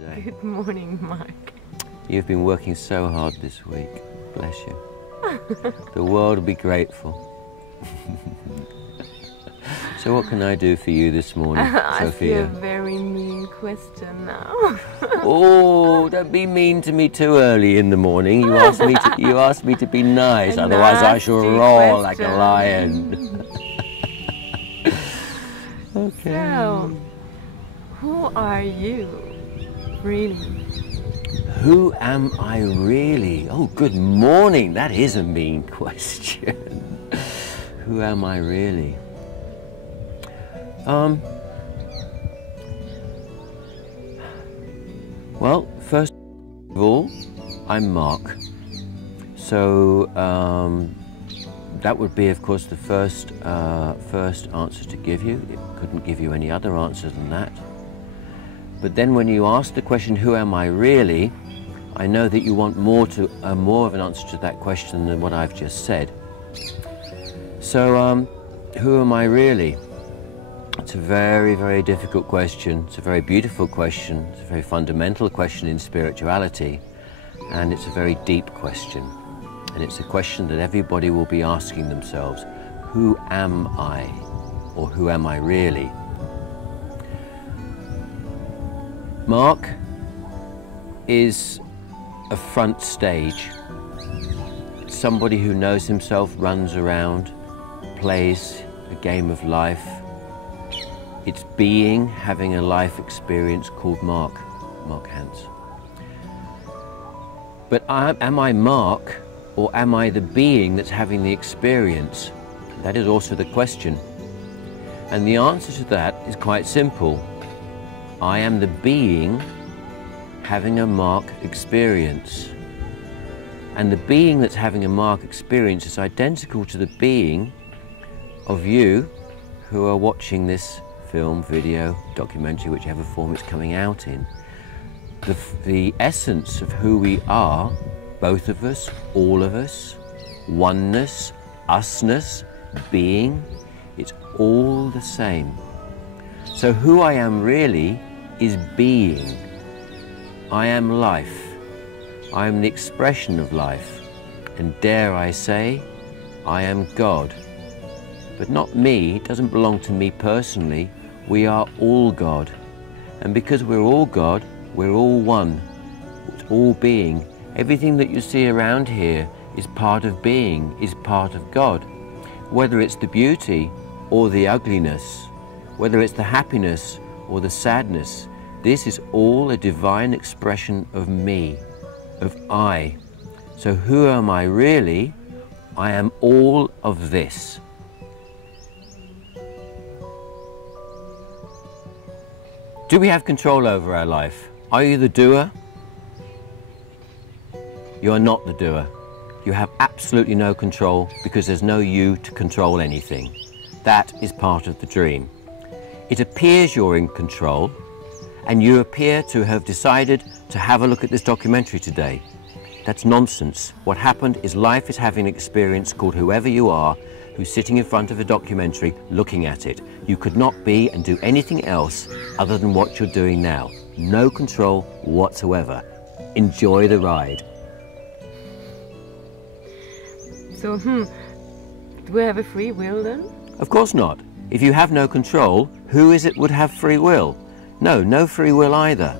today? Good morning, Mark. You've been working so hard this week. Bless you. The world will be grateful. So what can I do for you this morning, I see Sophia? a very mean question now. Oh, don't be mean to me too early in the morning. You asked me to be nice, A otherwise I shall nasty roar like a question. lion. Okay. So, who are you, really? Who am I really? Oh, good morning. That is a mean question. Who am I really? Well, first of all, I'm Mark. So that would be, of course, the first answer to give you. It couldn't give you any other answer than that. But then when you ask the question, who am I really? I know that you want more of an answer to that question than what I've just said. So who am I really? It's a very, very difficult question. It's a very beautiful question. It's a very fundamental question in spirituality. And it's a very deep question. And it's a question that everybody will be asking themselves. Who am I? Or who am I really? Mark is a front stage. Somebody who knows himself, runs around, plays a game of life. It's being, having a life experience called Mark Hans. But am I Mark, or am I the being that's having the experience? That is also the question. And the answer to that is quite simple. I am the being having a Mark experience. And the being that's having a Mark experience is identical to the being of you who are watching this film, video, documentary, whichever form it's coming out in. The essence of who we are, both of us, all of us, oneness, usness, being, it's all the same. So who I am really is being. I am life. I am the expression of life. And dare I say, I am God. But not me, it doesn't belong to me personally. We are all God. And because we're all God, we're all one. It's all being. Everything that you see around here is part of being, is part of God. Whether it's the beauty or the ugliness, whether it's the happiness or the sadness, this is all a divine expression of me, of I. So who am I really? I am all of this. Do we have control over our life? Are you the doer? You are not the doer. You have absolutely no control because there's no you to control anything. That is part of the dream. It appears you're in control, and you appear to have decided to have a look at this documentary today. That's nonsense. What happened is life is having an experience called whoever you are, who's sitting in front of a documentary looking at it. You could not be and do anything else other than what you're doing now. No control whatsoever. Enjoy the ride. So, do we have a free will then? Of course not. If you have no control, who is it would have free will? No, no free will either.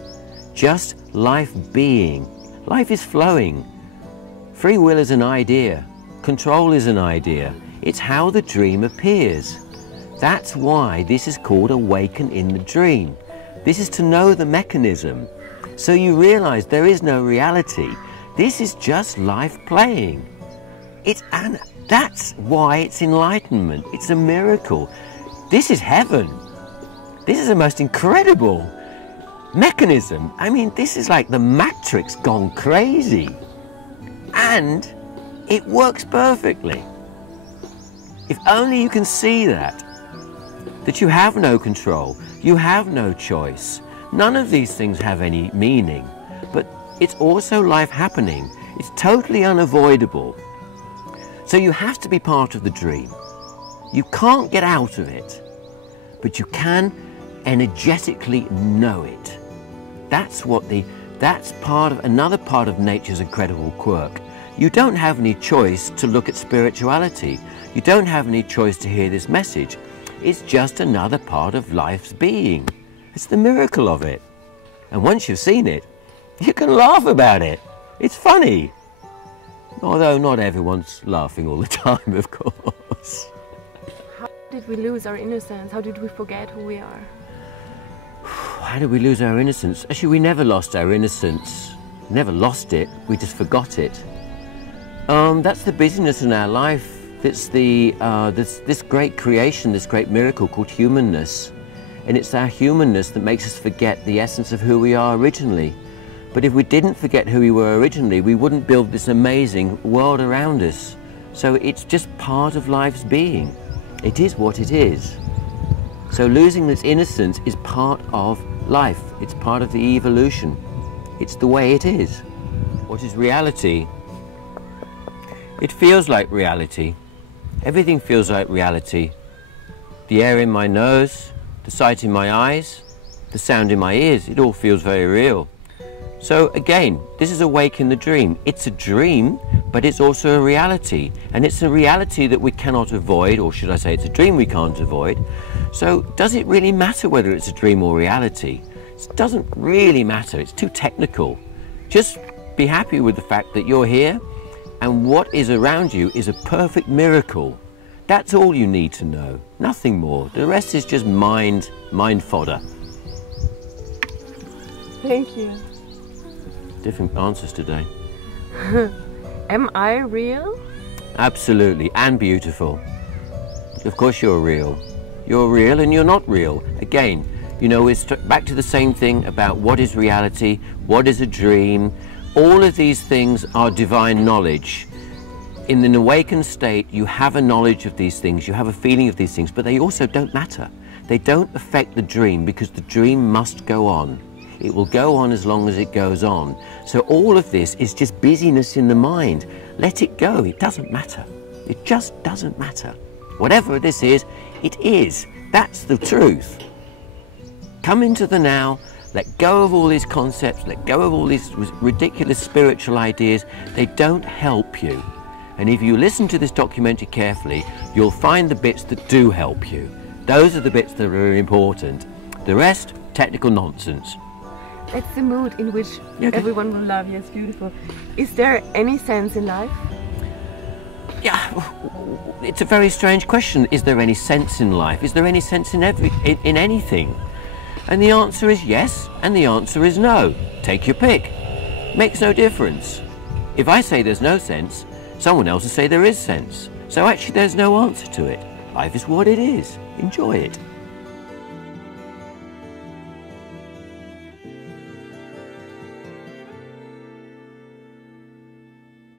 Just life being. Life is flowing. Free will is an idea. Control is an idea. It's how the dream appears. That's why this is called awaken in the dream. This is to know the mechanism. So you realize there is no reality. This is just life playing. That's why it's enlightenment. It's a miracle. This is heaven. This is the most incredible mechanism. I mean, this is like the Matrix gone crazy. And it works perfectly. If only you can see that you have no control, you have no choice. None of these things have any meaning, but it's also life happening. It's totally unavoidable. So you have to be part of the dream. You can't get out of it, but you can energetically know it. That's another part of nature's incredible quirk. You don't have any choice to look at spirituality. You don't have any choice to hear this message. It's just another part of life's being. It's the miracle of it. And once you've seen it, you can laugh about it. It's funny. Although not everyone's laughing all the time, of course. How did we lose our innocence? How did we forget who we are? How did we lose our innocence? Actually, we never lost our innocence. Never lost it, we just forgot it. That's the busyness in our life. It's this great creation, this great miracle called humanness. And it's our humanness that makes us forget the essence of who we are originally. But if we didn't forget who we were originally, we wouldn't build this amazing world around us. So it's just part of life's being. It is what it is. So losing this innocence is part of life. It's part of the evolution. It's the way it is. What is reality? It feels like reality. Everything feels like reality. The air in my nose, the sight in my eyes, the sound in my ears, it all feels very real. So again, this is awake in the dream. It's a dream, but it's also a reality. And it's a reality that we cannot avoid, or should I say it's a dream we can't avoid. So does it really matter whether it's a dream or reality? It doesn't really matter. It's too technical. Just be happy with the fact that you're here and what is around you is a perfect miracle. That's all you need to know. Nothing more. The rest is just mind fodder. Thank you. Different answers today. Am I real? Absolutely, and beautiful. Of course you're real. You're real and you're not real. Again, you know, it's back to the same thing about what is reality, what is a dream. All of these things are divine knowledge. In an awakened state, you have a knowledge of these things, you have a feeling of these things, but they also don't matter. They don't affect the dream because the dream must go on. It will go on as long as it goes on. So all of this is just busyness in the mind. Let it go. It doesn't matter. It just doesn't matter. Whatever this is, it is. That's the truth. Come into the now. Let go of all these concepts. Let go of all these ridiculous spiritual ideas. They don't help you. And if you listen to this documentary carefully, you'll find the bits that do help you. Those are the bits that are important. The rest, technical nonsense. That's the mood in which everyone will love you. It's beautiful. Is there any sense in life? Yeah, it's a very strange question. Is there any sense in life? Is there any sense in anything? And the answer is yes, and the answer is no. Take your pick. Makes no difference. If I say there's no sense, someone else will say there is sense. So actually there's no answer to it. Life is what it is. Enjoy it.